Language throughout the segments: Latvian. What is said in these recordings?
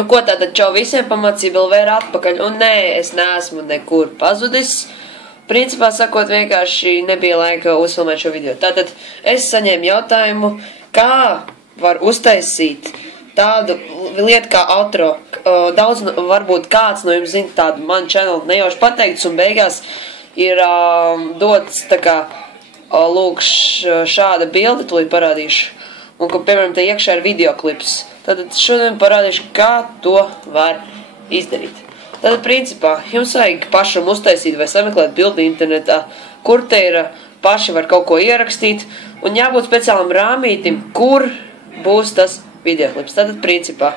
Nu, ko tātad čau visiem, pamācība vēl ir atpakaļ, un nē, es neesmu nekur pazudis. Principā sakot, vienkārši nebija laika uzfilmēt šo video. Tātad es saņēmu jautājumu, kā var uztaisīt tādu lietu kā outro. Daudz, varbūt kāds no jums zina tādu manu channelu nejauši pateikts, un beigās ir dots tā kā, lūk, šāda bilde, tūlīt parādīšu. Un, ka, piemēram, te iekšā ir videoklips. Tātad šodien parādīšu, kā to var izdarīt. Tātad, principā, jums vajag pašam uztaisīt vai sameklēt bildi internetā, kur te ir paši var kaut ko ierakstīt, un jābūt speciālam rāmītim, kur būs tas videoklips. Tātad, principā,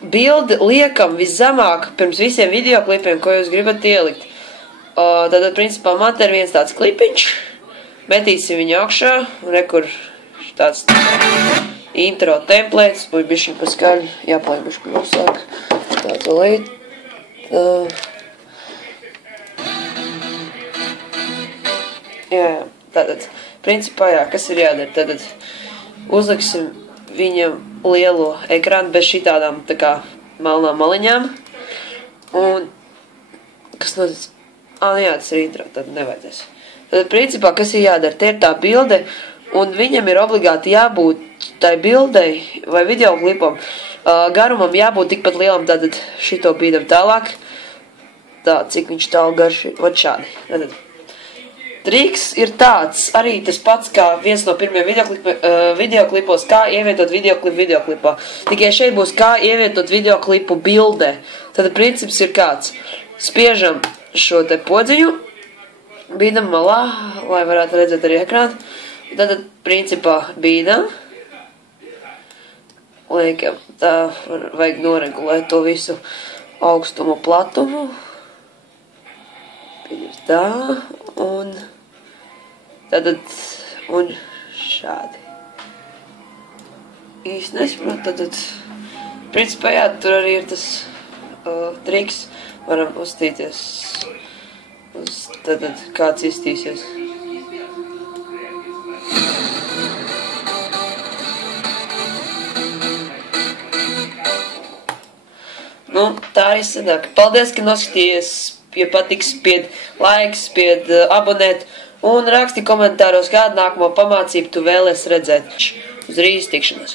bildi liekam viszemāk pirms visiem videoklipiem, ko jūs gribat ielikt. Tātad, principā, man te ir viens tāds klipiņš, metīsim viņu augšā, un rekur tāds intro templates, vai bišķiņ paskaļi, jāpaliek bišķi klusāk, tāds līdz. Jā, tātad, principā, jā, kas ir jādara, tātad uzliksim viņam lielo ekrānu bez šitādām, tā kā, melnām maliņām, un, kas notic, jā, tas ir intro, tad nevajadzēs. Tātad, principā, kas ir jādara, te ir tā bilde, un viņam ir obligāti jābūt tai bildei vai videoklipam, garumam jābūt tikpat lielam, tātad šito bīdam tālāk, tā, cik viņš tālu garš ir, vat šādi. Tātad, triks ir tāds, arī tas pats kā viens no pirmiem videoklipos, kā ievietot videoklipu videoklipā. Tikai šeit būs kā ievietot videoklipu bildē. Tātad princips ir kāds. Spiežam šo te podziņu, bīdam malā, lai varētu redzēt arī ekrānu. Tātad principā bīdam. Liekam, tā vajag noregulēt to visu augstumu, platumu. Pieņems tā, un tātad, un šādi. Īsti nesaprot, tātad, principā jā, tur arī ir tas triks, varam uzstīties, tātad kāds iztīsies. Nu, tā arī sanāk. Paldies, ka noskatījies. Ja patiks, spied laiks, spied abonēt un raksti komentāros, kādu nākamo pamācību tu vēlies redzēt. Uz rīz tikšanos.